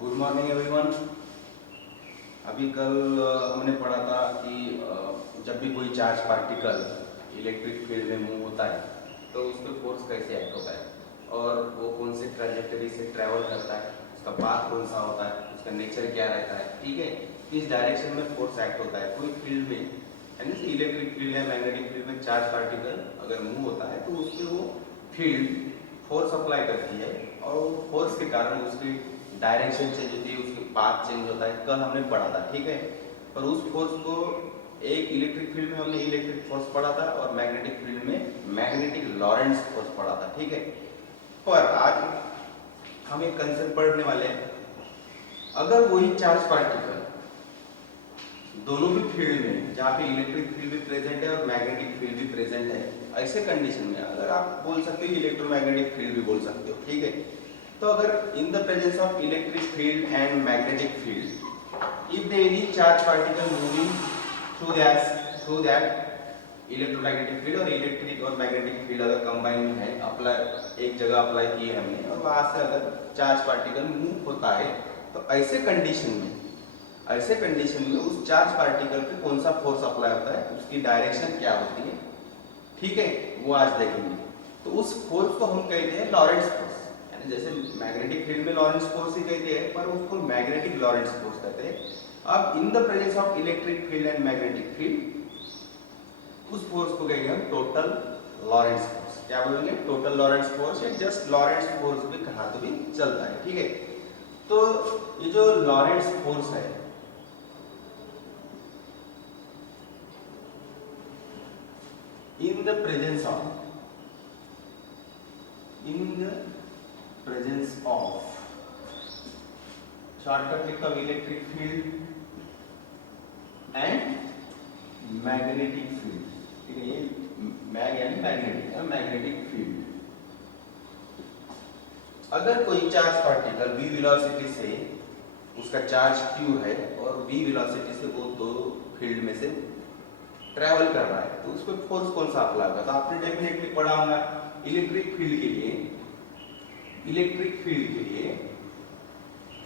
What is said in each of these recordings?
Good morning everyone. अभी कल हमने पढ़ा था कि जब भी कोई चार्ज पार्टिकल इलेक्ट्रिक फील्ड में मूव होता है तो उस पर फोर्स कैसे एक्ट होता है और वो कौन से ट्रैजेक्टरी से ट्रैवल करता है, उसका पाथ कौन सा होता है, उसका नेचर क्या रहता है। ठीक है, किस डायरेक्शन में फोर्स एक्ट होता है कोई फील्ड में, यानी इलेक्ट्रिक फील्ड या मैग्नेटिक फील्ड में चार्ज पार्टिकल अगर मूव होता है तो उस पर वो फील्ड फोर्स अप्लाई करती है और फोर्स के कारण उसकी डायरेक्शन चेंज होती है, उसके पाथ चेंज होता है। कल हमने पढ़ा था, ठीक है। पर उस फोर्स को एक इलेक्ट्रिक फील्ड में हमने इलेक्ट्रिक फोर्स पढ़ा था और मैग्नेटिक फील्ड में मैग्नेटिक लॉरेंस फोर्स पढ़ा था, ठीक है। पर आज हम एक कंसेप्ट पढ़ने वाले हैं, अगर वही चार्ज पार्टिकल दोनों भी फील्ड में, जहाँ पे इलेक्ट्रिक फील्ड भी प्रेजेंट है और मैग्नेटिक फील्ड भी प्रेजेंट है, ऐसे कंडीशन में अगर आप बोल सकते हो इलेक्ट्रोमैग्नेटिक फील्ड भी बोल सकते हो, ठीक है। तो अगर इन the presence of electric field and magnetic field, if there any charge particle moving through that electromagnetic field और इलेक्ट्रिक और मैग्नेटिक फील्ड अगर कंबाइन है, अप्लाई एक जगह अप्लाई की है हमने और वहां से अगर चार्ज पार्टिकल मूव होता है तो ऐसे कंडीशन में उस चार्ज पार्टिकल पे कौन सा फोर्स अप्लाई होता है, उसकी डायरेक्शन क्या होती है, ठीक है, वो आज देखेंगे। तो उस फोर्स को हम कहते हैं लॉरेंस फोर्स, यानी जैसे मैग्नेटिक फील्ड में लॉरेंस फोर्स ही कहते हैं पर उसको मैग्नेटिक लॉरेंस फोर्स कहते हैं। अब इन the presence of electric field and magnetic field उस फोर्स को कहेंगे हम टोटल लॉरेंस फोर्स। क्या बोलेंगे? टोटल लॉरेंस फोर्स या जस्ट लॉरेंस फोर्स भी कहा तो भी चलता है, ठीक है। तो ये जो लॉरेंस फोर्स है, in the presence of shortcut लिखा electric field and magnetic field, ठीक है। ये मैग यानी मैग्नेटिक फील्ड। अगर कोई चार्ज पार्टिकल v वेलोसिटी से, उसका चार्ज q है और v वेलोसिटी से वो दो फील्ड में से ट्रैवल कर रहा है तो उस पर फोर्स कौन सा अप्लाई होगा? तो आपने डेफिनेटली पढ़ा होगा इलेक्ट्रिक फील्ड के लिए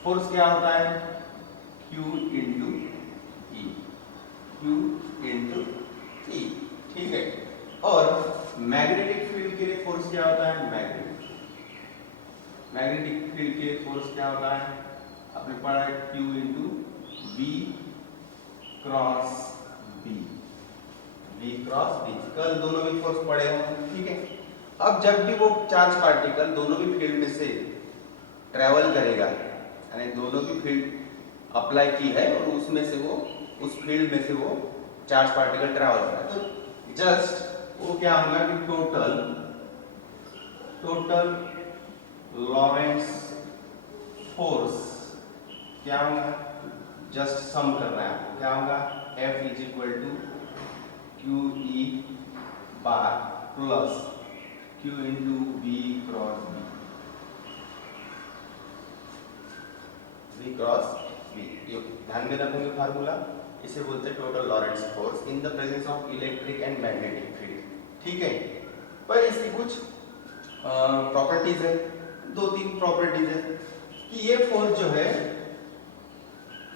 फोर्स क्या होता है? Q इंटू E, ठीक है। और मैग्नेटिक फील्ड के लिए फोर्स क्या होता है? मैग्नेटिक फील्ड के लिए फोर्स क्या होता है? आपने पढ़ा है Q into V cross B, कल दोनों भी फोर्स पढ़े होंगे, ठीक है। अब जब भी वो चार्ज पार्टिकल दोनों भी फील्ड में से ट्रेवल करेगा, यानी दोनों की फील्ड अप्लाई की है और उसमें से वो उस फील्ड में से वो चार्ज पार्टिकल ट्रेवल कर रहा है, तो जस्ट वो क्या होगा कि टोटल लॉरेंस फोर्स क्या होगा? जस्ट सम कर रहे हैं आपको, क्या होगा? F is equal to QE bar plus Q into V cross B, ये ध्यान में रखेंगे फार्मूला। इसे बोलते हैं total Lorentz force in the presence of electric and magnetic field, ठीक है। पर इसकी कुछ प्रॉपर्टीज है, दो तीन प्रॉपर्टीज है कि ये फोर्स जो है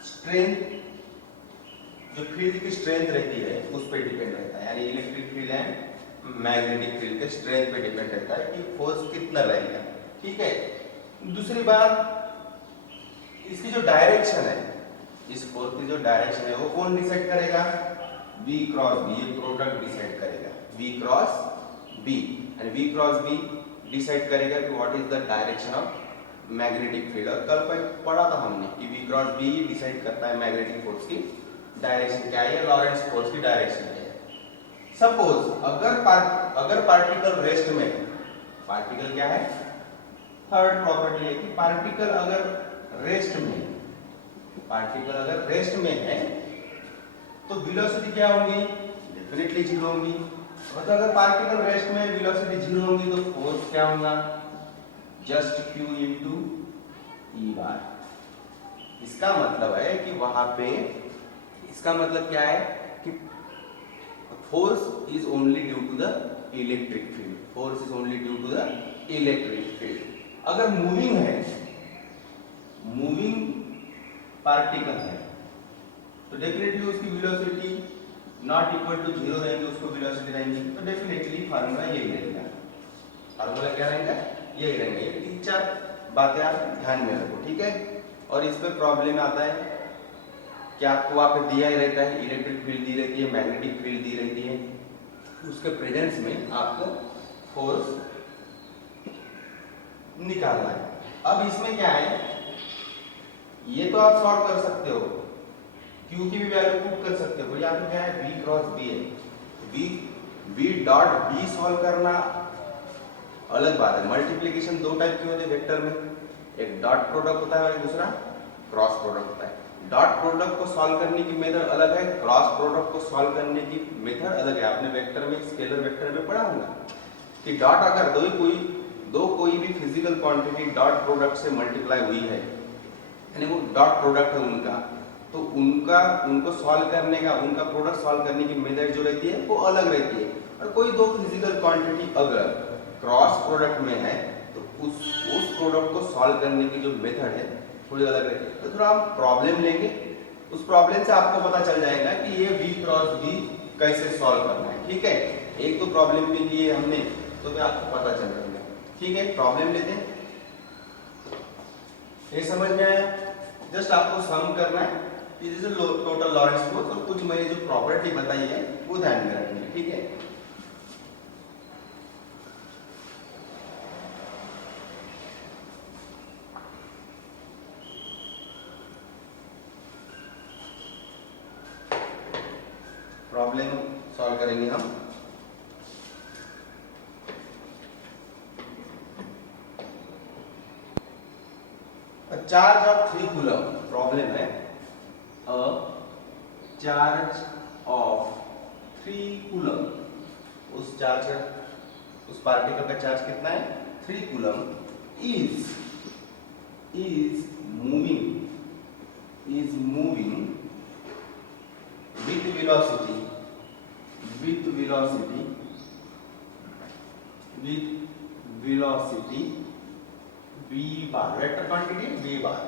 स्ट्रेंथ, जो फील्ड की स्ट्रेंथ रहती है उस पर डिपेंड रहता है, यानी electric field and magnetic field के स्ट्रेंथ पे डिपेंड रहता है कि फोर्स कितना रहेगा, ठीक है। दूसरी बात, इसकी जो डायरेक्शन है, इस फोर्स की जो डायरेक्शन है वो कौन डिसाइड करेगा? V क्रॉस B, ये प्रोडक्ट डिसाइड करेगा, V cross B, and V cross B decide करेगा कि what is the direction of magnetic field. और कल पढ़ा था हमने कि V क्रॉस B डिसाइड करता है मैग्नेटिक फोर्स की डायरेक्शन क्या है, लॉरेंस फोर्स की डायरेक्शन क्या है। सपोज अगर पार्टिकल रेस्ट में, पार्टिकल क्या है? थर्ड प्रॉपर्टी है कि पार्टिकल अगर रेस्ट में है तो वेलोसिटी क्या होगी? डेफिनेटली जीरो होगी। मतलब अगर पार्टिकल रेस्ट में वेलोसिटी जीरो होगी तो फोर्स क्या होगा? जस्ट Q इंटू E बार। इसका मतलब है कि वहां पे, इसका मतलब क्या है कि force is only due to the electric field, अगर मूविंग है, मूविंग पार्टिकल है तो डेफिनेटली उसकी वेलोसिटी नॉट इक्वल टू 0 रहेंगे, उसको वेलोसिटी रहेंगी, तो डेफिनेटली फार्मूला यही रहेगा। फार्मूला क्या रहेगा? यही रहेंगे। ये 3-4 बातें आप ध्यान में रखो, ठीक है। और इस पे प्रॉब्लम आता है कि आपको वहाँ पे दिया ही रहता है, इलेक्ट्रिक फील्ड दी रहती है, मैग्नेटिक फील्ड दी रहती है, उसके प्रेजेंस में आपको फोर्स निकालना है। अब इसमें क्या है, ये तो आप सॉल्व कर सकते हो, Q की भी वैल्यू पुट कर सकते हो। यहाँ पे क्या है, V क्रॉस B है, V डॉट B सॉल्व करना अलग बात है। मल्टीप्लिकेशन दो टाइप के होते हैं वेक्टर में, एक डॉट प्रोडक्ट होता है और दूसरा क्रॉस प्रोडक्ट होता है। डॉट प्रोडक्ट को सॉल्व करने की मेथड अलग है, क्रॉस प्रोडक्ट को सॉल्व करने की मेथड अलग है। आपने वेक्टर में, स्केलर वेक्टर में पढ़ा होगा कि डॉट अगर दो कोई भी फिजिकल क्वांटिटी डॉट प्रोडक्ट से मल्टीप्लाई हुई है, यानी वो डॉट प्रोडक्ट है उनका, तो उनको सॉल्व करने का, उनका प्रोडक्ट सॉल्व करने की मेथड जो रहती है वो अलग रहती है। और कोई दो फिजिकल क्वांटिटी अगर क्रॉस प्रोडक्ट में है तो उस प्रोडक्ट को सॉल्व करने की जो मेथड है थोड़ी अलग रहती है। तो थोड़ा हम प्रॉब्लम लेंगे, उस प्रॉब्लम से आपको पता चल जाएगा कि ये V क्रॉस B कैसे सॉल्व करना है, ठीक है। एक तो प्रॉब्लम भी लिए हमने, तो फिर आपको पता चल जाएगा, ठीक है। प्रॉब्लम लेते हैं, ये समझ में आया? जस्ट आपको सम करना है, this is total Lorentz force, और कुछ मैंने जो प्रॉपर्टी बताई है वो ध्यान में रखेंगे, ठीक है। प्रॉब्लम सॉल्व करेंगे हम। चार्ज ऑफ 3 कूलम, प्रॉब्लम है अ चार्ज ऑफ 3 कूलम, उस पार्टिकल का चार्ज कितना है? 3 coulomb is moving with velocity v bar, vector quantity v bar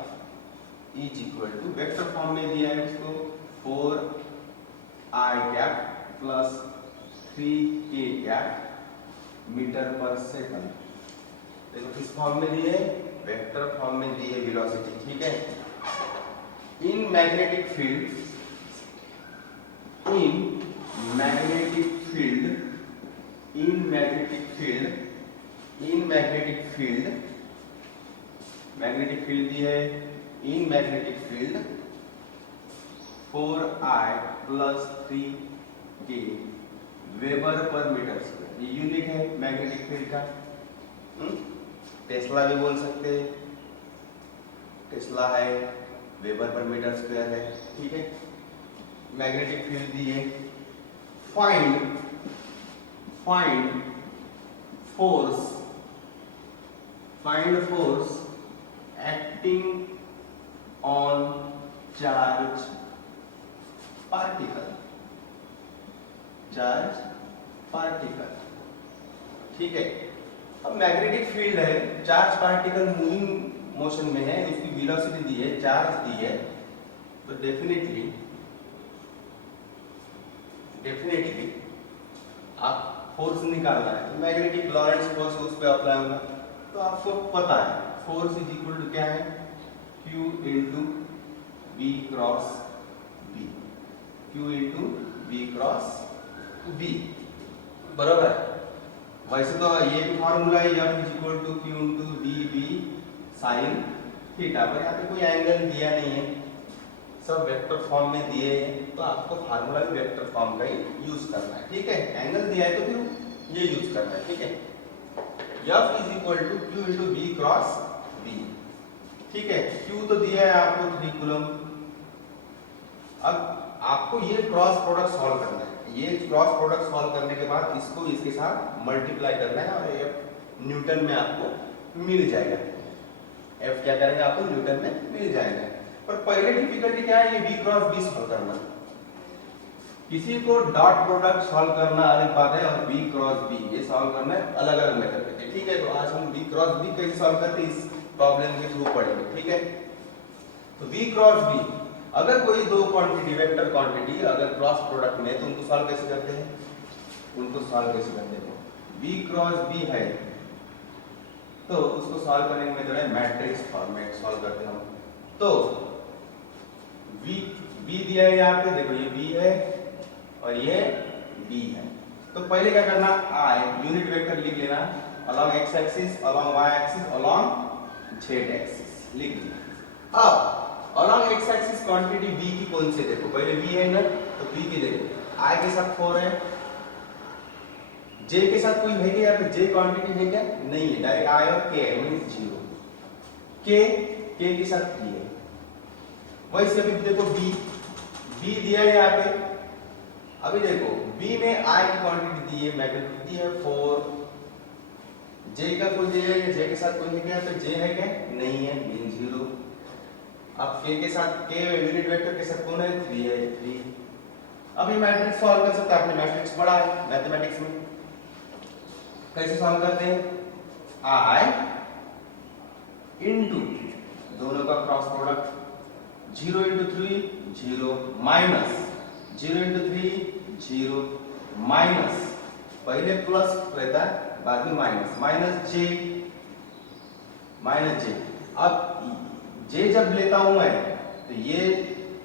is equal to, vector form में दिया है उसको 4i cap plus 3k cap metre पर सेकंड। देखो किस फॉर्म में दिए, वेक्टर फॉर्म में दिए वेलोसिटी, ठीक है। In magnetic field magnetic field दी है, in magnetic field 4i plus 3k weber per metre square, ये यूनिट है मैग्नेटिक फील्ड का। टेस्ला भी बोल सकते हैं, टेस्ला है, वेबर पर मीटर स्क्वायर है, ठीक है। मैग्नेटिक फील्ड दी है, find force acting on charge particle, ठीक है। अब मैग्नेटिक फील्ड है, चार्ज पार्टिकल मूविंग मोशन में है, उसकी वेलोसिटी दी है, चार्ज दी है, तो डेफिनेटली आप फोर्स निकालना है, तो मैग्नेटिक लॉरेंस फोर्स उस पर अप्लाई होगा। तो आपको पता है फोर्स इज इक्वल टू क्या है, Q into V cross B, बराबर। वैसे तो ये भी फॉर्मूला है, F is equal to Q into dB sine theta, पर यहाँ पे कोई एंगल दिया नहीं है, सब वेक्टर फॉर्म में दिए हैं, तो आपको फार्मूला भी वेक्टर फॉर्म का ही यूज करना है, ठीक है। एंगल दिया है तो फिर ये यूज करना है, ठीक है। F is equal to Q into B cross B, ठीक है। Q तो दिया है आपको 3 कूलम। अब आपको ये क्रॉस प्रोडक्ट सॉल्व करना है, ये क्रॉस प्रोडक्ट सॉल्व करने के बाद इसको इसके साथ मल्टीप्लाई करना है, और F न्यूटन में आपको मिल जाएगा। F क्या करेंगे, आपको न्यूटन में मिल जाएगा। पर पहले डिफिकल्टी क्या है, ये V क्रॉस B सॉल्व करना। किसी को डॉट प्रोडक्ट सॉल्व करना अलग बात है, और V क्रॉस B ये सॉल्व करना है अलग मेथड से, ठीक है। तो आज हम V क्रॉस B कैसे सॉल्व करते हैं इस प्रॉब्लम के थ्रू पढ़ेंगे, ठीक है। तो V क्रॉस B, अगर कोई दो क्वांटिटी वेक्टर क्वांटिटी अगर क्रॉस प्रोडक्ट में, तो उनको सॉल्व कैसे करते हैं? V क्रॉस B है तो उसको सॉल्व करने की मेथड है मैट्रिक्स फॉर्मेट, सॉल्व करते हैं हम। तो V दिया है यहाँ पे, देखो ये B है और ये B है। तो पहले क्या करना, I यूनिट वेक्टर लिख लेना along x axis, along y axis, along z axis लिख लेना। अब along x axis quantity B की कौन सी, देखो पहले B है ना, तो B की देखो I के साथ 4 है, J के साथ कोई है क्या, या फिर J क्वांटिटी है क्या? नहीं है, डायरेक्ट I और K है, मींस 0। K के साथ 3 है। वैसे अभी देखो B दिया है यहाँ पे, अभी देखो B में I की क्वांटिटी दी है, मैग्नीट्यूड दी है 4, J का कोई दिया है, J के साथ कोई है क्या, तो J है क्या? नहीं है, मीन 0। अब K के साथ, K यूनिट वेक्टर के साथ कौन है? 3 है, 3। अब ये मैट्रिक्स सॉल्व कर सकते हैं, आपने मैट्रिक्स पढ़ा है मैथमेटिक्स में। कैसे सॉल्व करते हैं? I इनटू दोनों का cross product, 0 into 3 0 minus 0 into 3 0 minus, पहले प्लस रहता है बाद में माइनस j। अब j जब लेता हूं मैं, तो ये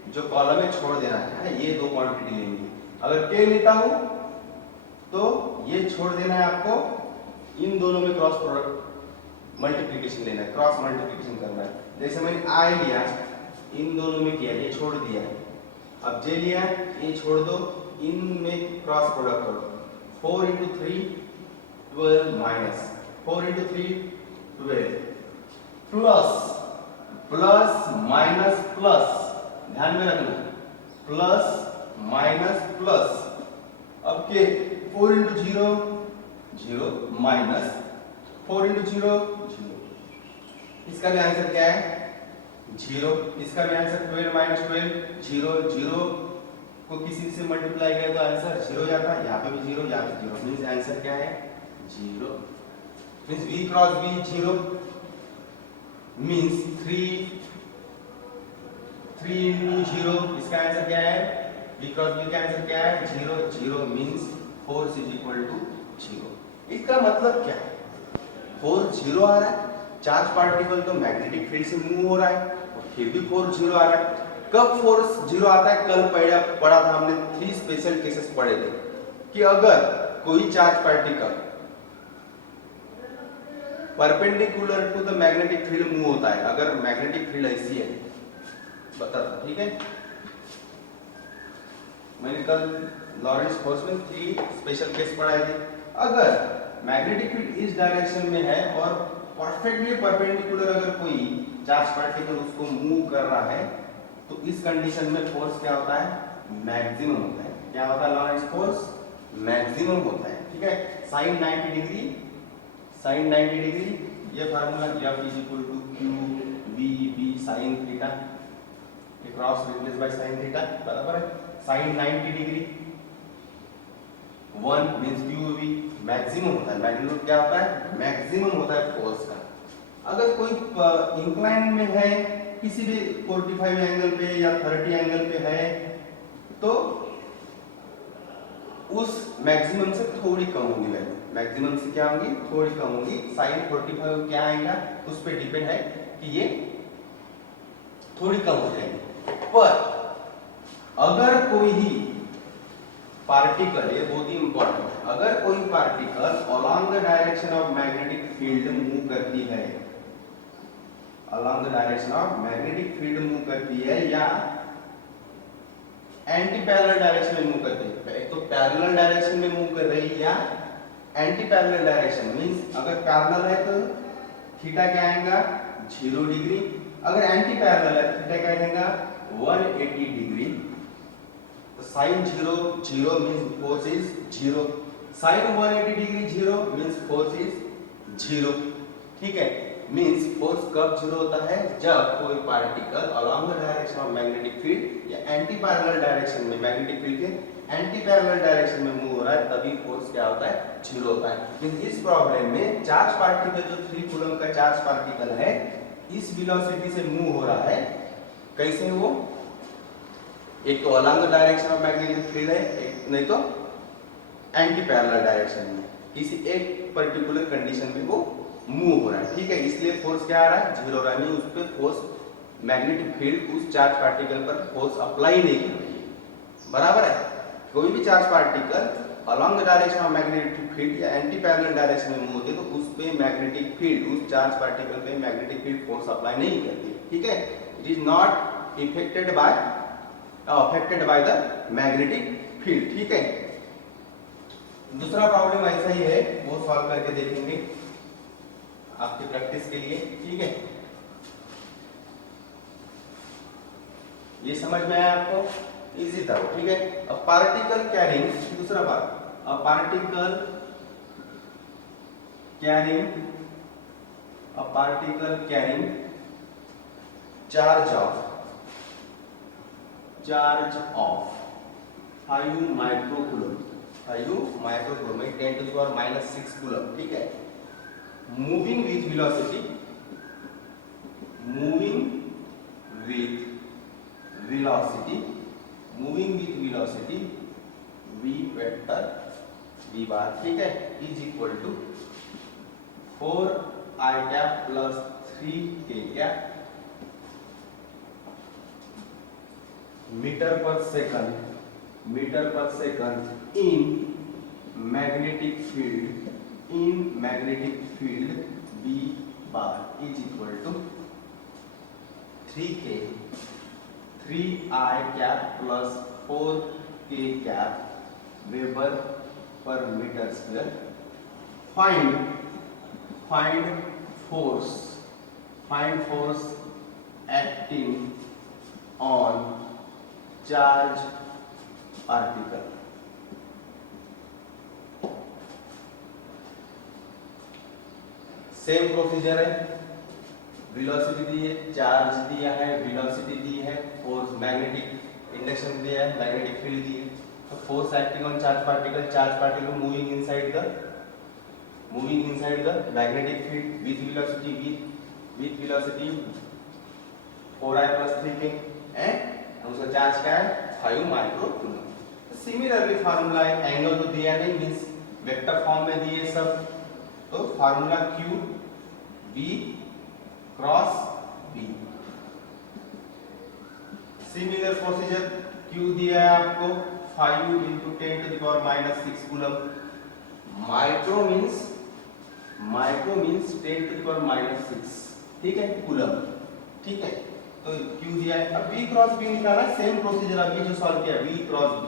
जो कॉलम है छोड़ देना है, ये दो क्वांटिटी लेंगे। अगर k लेता हूं तो ये छोड़ देना है आपको, इन दोनों में क्रॉस प्रोडक्ट मल्टीप्लिकेशन लेना है, क्रॉस मल्टीप्लिकेशन करना है। जैसे मैंने I लिया, इन दोनों में किया, ये छोड़ दिया, अब J लिया, ये छोड़ दो, इनमें क्रॉस प्रोडक्ट करो। 4 into 3 12 minus 4 into 3 12 plus minus plus, ध्यान में रखना, प्लस माइनस प्लस। अब के 4 into 0 0 माइनस 4 into 0 0, इसका भी आंसर क्या है? 0। इसका भी आंसर 12 माइनस 12 0 0 को किसी से मल्टीप्लाई किया तो आंसर 0 जाता है, यहाँ पे भी 0, यहाँ पे 0, मींस आंसर क्या है? 0। Means V cross B 0 means 3 into 0, इसका आंसर क्या है? V क्रॉस B का आंसर क्या है? 0 0 मींस 4 is equal to 0। इसका मतलब क्या है? 4 0 आ रहा है, चार्ज पार्टिकल तो मैग्नेटिक फील्ड से मूव हो रहा है, और फिर भी 4 0 आ रहा है। कब 4 0 आता है? कल पढ़ा था हमने, 3 स्पेशल केसेस पढ़े थे कि अगर कोई charge particle perpendicular to the magnetic field move होता है, अगर मैग्नेटिक फील्ड ऐसी है, बता, ठीक है, मैंने कल लॉरेंस फोर्स में 3 स्पेशल केस पढ़ाए थे। अगर मैग्नेटिक फील्ड इस डायरेक्शन में है और परफेक्टली परपेंडिकुलर अगर कोई चार्ज पार्टिकल उसको मूव कर रहा है, तो इस कंडीशन में फोर्स क्या होता है? मैक्सिमम होता है। क्या होता है? लॉरेंस फोर्स मैक्सिमम होता है, ठीक है। साइन 90 डिग्री, ये formula F = Q V B sin थीटा, ये क्रॉस रिप्लेस बाय sin थीटा, बराबर है। Sine 90 degree 1 means QV maximum होता है। मैग्नीट्यूड क्या होता है? मैक्सिमम होता है फोर्स का। अगर कोई इंक्लाइन में है, किसी भी 45 एंगल पे या 30 एंगल पे है, तो उस मैक्सिमम से थोड़ी कम होगी वैल्यू, मैक्सिमम से क्या होगी? थोड़ी कम होगी। साइन 45 क्या आएगा, उस पर डिपेंड है कि ये थोड़ी कम हो जाएगी। पर अगर कोई ही पार्टिकल, ये बहुत ही इंपॉर्टेंट है, अगर कोई particle along the direction of magnetic field move करती है, along the direction of magnetic field move करती है या एंटी पैरेलल डायरेक्शन में मूव करती है, एक तो पैरेलल डायरेक्शन में मूव कर रही है या एंटी पैरेलल डायरेक्शन, मींस अगर पैरेलल है तो थीटा क्या आएगा? 0 डिग्री, अगर एंटी पैरेलल है तो थीटा क्या आएगा? 180 डिग्री। तो sine 0 0 means force is 0, sine 180 degree 0 means force is 0, ठीक है। मींस फोर्स कब 0 होता है? जब कोई particle along the direction of magnetic field या एंटी पैरेलल डायरेक्शन में, मैग्नेटिक फील्ड के एंटी पैरेलल डायरेक्शन में मूव हो रहा है, तभी फोर्स क्या होता है? 0 होता है। मींस इस प्रॉब्लम में चार्ज पार्टिकल जो 3 कूलम का चार्ज पार्टिकल है, इस वेलोसिटी से मूव हो रहा है, कैसे है वो? एक तो along the direction of magnetic field है, एक नहीं तो एंटी पैरेलल डायरेक्शन में, किसी एक पर्टिकुलर कंडीशन में वो मूव हो रहा है, ठीक है। इसलिए फोर्स क्या आ रहा है? 0 हो रहा है, उस पर फोर्स मैग्नेटिक फील्ड उस चार्ज पार्टिकल पर फोर्स अप्लाई नहीं कर रही है, बराबर है। कोई भी charge particle along the direction of magnetic field या एंटी पैरेलल डायरेक्शन में मूव होते हैं तो उस पे मैग्नेटिक फील्ड, उस चार्ज पार्टिकल पे मैग्नेटिक फील्ड फोर्स अप्लाई नहीं करती, ठीक है। It is not effected by affected by the magnetic field, ठीक है। दूसरा प्रॉब्लम ऐसा ही है, वो सॉल्व करके देखेंगे आपकी प्रैक्टिस के लिए, ठीक है। ये समझ में आया आपको? इजी था वो, ठीक है। अ पार्टिकल कैरिंग, दूसरा बात, a particle carrying charge of 5 microcoulomb, 10 to the power -6 coulomb, ठीक है। Moving with velocity v vector v bar, ठीक है, is equal to 4i cap plus 3k cap metre पर second in magnetic field b bar is equal to 3i cap plus 4k cap weber per metre square. Find force acting on charge particle. Same procedure है, velocity दी है, charge दिया है, velocity दी है, force magnetic induction दिया है, magnetic field दी है। तो force acting on charge particle moving inside the magnetic field with velocity 4i plus 3k and उसका चार्ज क्या है? 5 माइक्रोकूलम। सिमिलरली फार्मूला है, एंगल तो दिया नहीं, मींस वेक्टर फॉर्म में दिए सब, तो formula q b cross b। Similar procedure, q दिया है आपको 5 into 10 to the power -6 coulomb. Micro means 10 to the power -6, ठीक है, कूलम, ठीक है। तो q दिया है, अब v क्रॉस b निकाला, सेम प्रोसीजर अभी जो सॉल्व किया, v cross b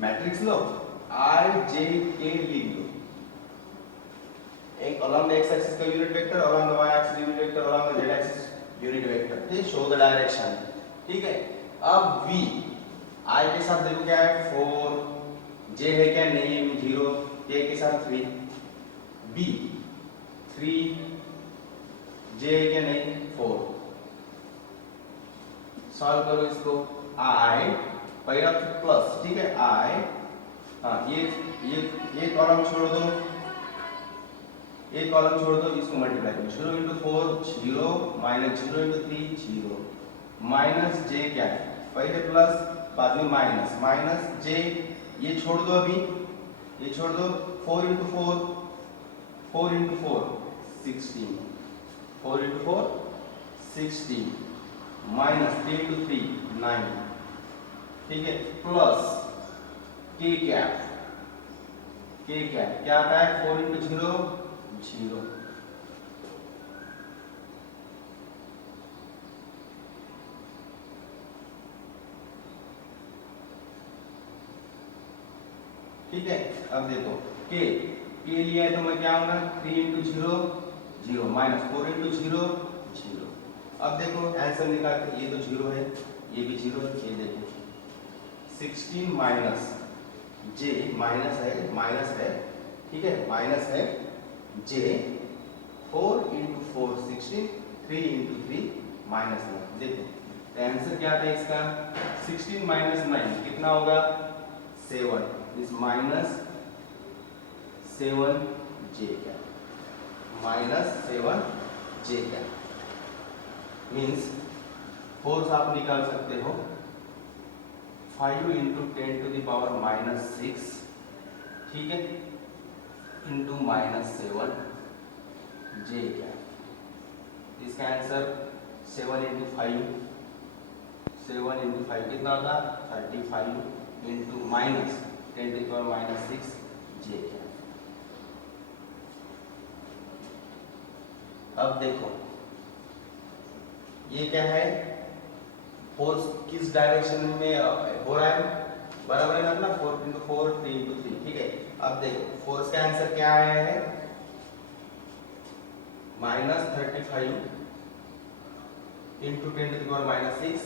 matrix low, i j k लिख दो, एक along the x axis का unit vector, along the y axis unit vector, along the z axis unit vector, ठीक, show the direction, ठीक है। अब v i के साथ देखो क्या है 4, j है क्या? नहीं है, 0, k के साथ 3, b 3, j है क्या? नहीं, 4। सॉल्व करो इसको, i पहला प्लस, ठीक है, i, हाँ ये कॉलम छोड़ दो, इसको मल्टीप्लाई करो, 0 into 4 0, -0 into 3 0, माइनस j क्या है? पहले प्लस बाद में माइनस j, ये छोड़ दो, अभी ये छोड़ दो, 4 into 4 16, 4 into 4 16, माइनस 3 into 3 9, ठीक है, प्लस k कैप क्या आता है? 4 into 0 0, ठीक है। अब देखो k लिया है तो मैं क्या होगा? 3 into 0 0, माइनस 4 into 0 0। अब देखो आंसर निकालते, ये तो 0 है, ये भी 0 है, ये देखो 16 माइनस j, माइनस है, ठीक है, माइनस है j, 4 into 4 16, 3 into 3 माइनस 9। देखो तो आंसर क्या था इसका? 16 माइनस 9 कितना होगा? 7, इस माइनस 7 j क्या, माइनस 7 j क्या, मीन्स फोर्स आप निकाल सकते हो 5 इंटू 10⁻⁻6, ठीक है, इंटू -7 जे क्या, इसका आंसर 7 इंटू 5 कितना होता है 35 इंटू -10⁻⁻6 जे क्या। अब देखो ये क्या है, फोर्स किस डायरेक्शन में हो रहा है, बराबर है ना अपना 4 इंटू 4 3 इंटू 3, ठीक है। अब देखो फोर्स का आंसर क्या आया है -35 इंटू 10⁻⁻6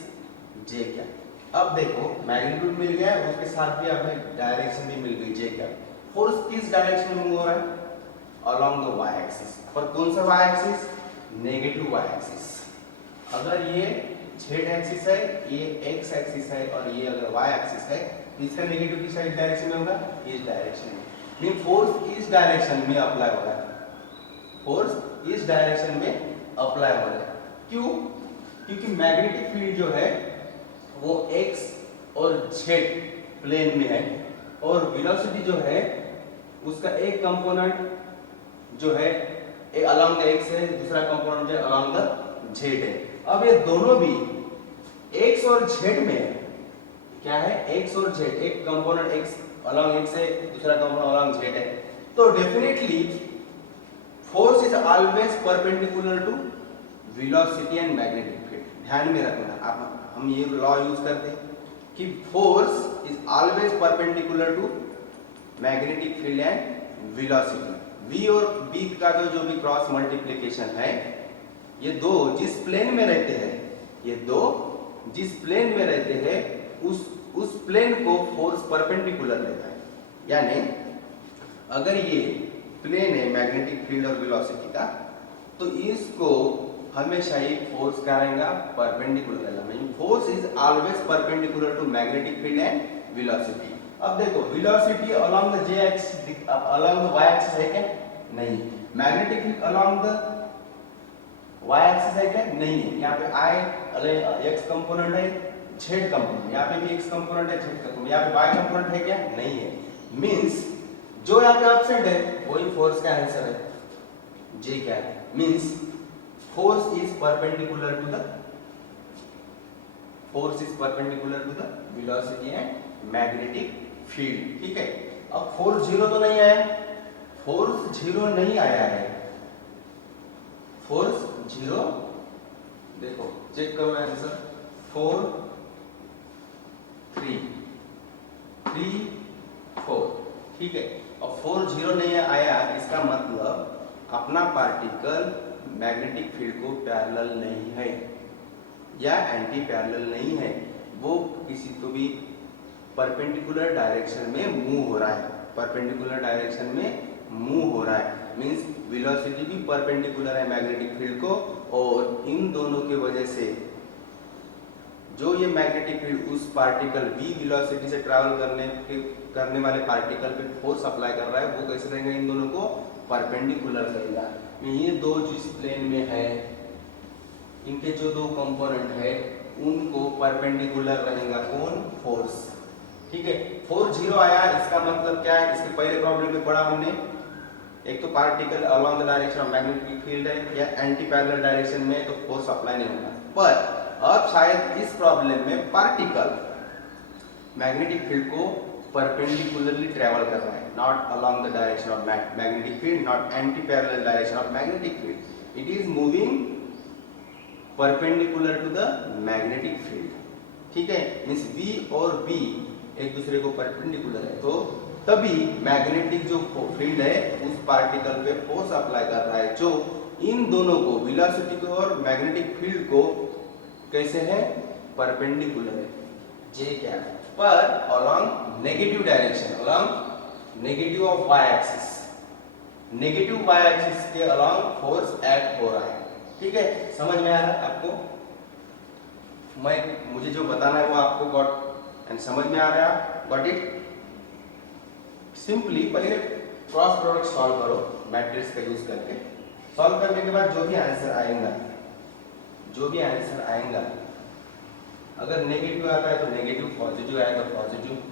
जे क्या। अब देखो मैग्नीट्यूड मिल गया, उसके साथ भी हमें डायरेक्शन भी मिल गई जे क्या। फोर्स किस डायरेक्शन में मूव हो रहा है, अलोंग द वाई एक्सिस, पर कौन सा Y axis, negative Y axis. अगर ये जेड एक्सिस है, ये एक्स एक्सिस है और ये अगर वाई एक्सिस है, इसका नेगेटिव किस डायरेक्शन में होगा, इस डायरेक्शन में। मीन फोर्स इस डायरेक्शन में अप्लाई हो रहा है, फोर्स इस डायरेक्शन में अप्लाई हो रहा है। क्यों, क्योंकि मैग्नेटिक फील्ड जो है वो एक्स और जेड प्लेन में है और वेलोसिटी जो है उसका एक कंपोनेंट जो है एक अलोंग द एक्स है, दूसरा कंपोनेंट जो है अलोंग द जेड है। अब ये दोनों भी एक्स और जेड में क्या है, एक्स और जेड, एक कंपोनेंट एक्स अलोंग एक्स है, दूसरा कंपोनेंट अलोंग जेड है, तो definitely force is always perpendicular to velocity and magnetic field. ध्यान में रखना, आप हम ये लॉ यूज करते हैं कि force is always perpendicular to magnetic field and velocity. v और b का जो भी क्रॉस मल्टीप्लिकेशन है, ये दो जिस प्लेन में रहते हैं, ये दो जिस प्लेन में रहते हैं उस प्लेन को फोर्स परपेंडिकुलर रहता है। यानी अगर ये प्लेन है मैग्नेटिक फील्ड और वेलोसिटी का, तो इसको हमेशा ही फोर्स क्या रहेगा, परपेंडिकुलर रहेगा। Mean force is always perpendicular to magnetic field and velocity. अब देखो velocity along the Z axis, along the Y axis है क्या, नहीं। Magnetic field along the Y axis है क्या, नहीं है। यहाँ पे आई एक्स कंपोनेंट है, जेड कंपोनेंट, यहाँ पे भी एक्स कंपोनेंट है, जेड कंपोनेंट, यहाँ पे वाई कंपोनेंट है क्या, नहीं है। मींस जो यहाँ पे एब्सेंट है वही फोर्स का आंसर है, जे क्या है। Means force is perpendicular to the velocity and magnetic field, ठीक है। अब फोर्स जीरो तो नहीं आया, फोर्स जीरो नहीं आया है, फोर्स जीरो, देखो चेक करो आंसर 4 3 3 4, ठीक है। अब फोर्स जीरो नहीं आया, इसका मतलब अपना पार्टिकल मैग्नेटिक फील्ड को पैरेलल नहीं है या एंटी पैरेलल नहीं है, वो किसी तो भी परपेंडिकुलर डायरेक्शन में मूव हो रहा है, परपेंडिकुलर डायरेक्शन में मूव हो रहा है। मींस वेलोसिटी भी परपेंडिकुलर है मैग्नेटिक फील्ड को, और इन दोनों की वजह से जो ये मैग्नेटिक फील्ड उस पार्टिकल v वेलोसिटी से ट्रैवल करने वाले पार्टिकल पे फोर्स अप्लाई कर रहा है, वो कैसे रहेगा, इन दोनों को परपेंडिकुलर रहेगा। ये दो जिस प्लेन में है, इनके जो दो कंपोनेंट है उनको परपेंडिकुलर रहेगा कौन, फोर्स, ठीक है। फोर्स जीरो आया, इसका मतलब क्या है, इसके पहले प्रॉब्लम में पढ़ा हमने, एक तो particle along the direction of magnetic field है या एंटी पैरेलल डायरेक्शन में, तो फोर्स अप्लाई नहीं होगा। पर अब शायद इस प्रॉब्लम में पार्टिकल मैग्नेटिक फील्ड को परपेंडिकुलरली ट्रेवल कर रहा है, not along the direction of magnetic field, not anti parallel direction of magnetic field, it is moving perpendicular to the magnetic field, ठीक है। मींस v और b एक दूसरे को परपेंडिकुलर है, तो तभी मैग्नेटिक जो फील्ड है उस पार्टिकल पे फोर्स अप्लाई कर रहा है, जो इन दोनों को वेलोसिटी को और मैग्नेटिक फील्ड को कैसे है, परपेंडिकुलर है, जे क्या है, पर along negative direction, along negative of Y axis, negative Y axis के अलोंग फोर्स एक्ट हो रहा है, ठीक है। समझ में आ रहा है आपको, मुझे जो बताना है वो आपको गॉट एंड समझ में आ रहा है, गॉट इट। सिंपली पहले क्रॉस प्रोडक्ट सॉल्व करो मैट्रिक्स का यूज करके, सॉल्व करने के बाद जो भी आंसर आएगा जो भी आंसर आएगा, अगर नेगेटिव आता है तो नेगेटिव, पॉजिटिव आएगा तो पॉजिटिव,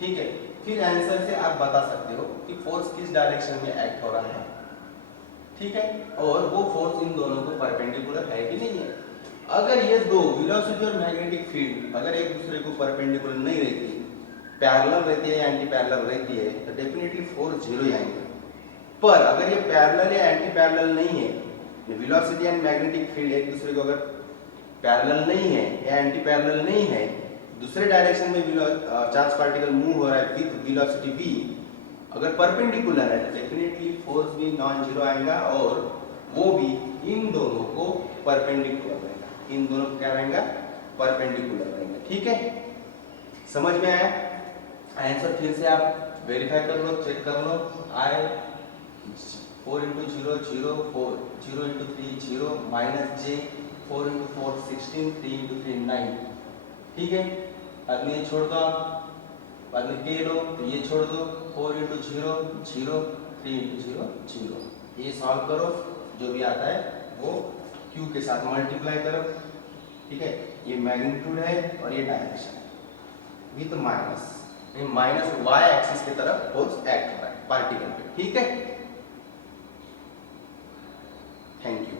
ठीक है। फिर आंसर से आप बता सकते हो कि फोर्स किस डायरेक्शन में एक्ट हो रहा है, ठीक है, और वो फोर्स इन दोनों को परपेंडिकुलर है कि नहीं है। अगर ये दो वेलोसिटी और मैग्नेटिक फील्ड अगर एक दूसरे को परपेंडिकुलर नहीं रहती, पैरेलल रहती है या एंटी पैरेलल रहती है, तो डेफिनेटली फोर्स जीरो ही आएंगे। पर अगर ये पैरेलल या एंटी पैरेलल नहीं है, वेलोसिटी एंड मैग्नेटिक फील्ड एक दूसरे को अगर पैरेलल नहीं है या एंटी पैरेलल नहीं है, दूसरे डायरेक्शन में चार्ज पार्टिकल मूव हो रहा है विद वेलोसिटी v, अगर परपेंडिकुलर है तो डेफिनेटली फोर्स भी नॉन जीरो आएगा और वो भी इन दोनों को परपेंडिकुलर रहेगा, इन दोनों को क्या रहेगा, परपेंडिकुलर रहेगा, ठीक है। समझ में आया? आंसर फिर से आप वेरीफाई कर लो, चेक कर लो। आई 4 × 0 0 4 0 × 3 0 -j 4 × 4 16 3 × 3 9, ठीक है। बाद में ये छोड़ दो, बाद में के लो तो ये छोड़ दो, 4 × 0 0 3 × 0 0, ये सॉल्व करो, जो भी आता है वो q के साथ मल्टीप्लाई करो, ठीक है। ये मैग्नीट्यूड है और ये डायरेक्शन है, भी तो माइनस y एक्सिस की तरफ फोर्स एक्ट हो रहा है पार्टिकल पे, ठीक है। Thank you.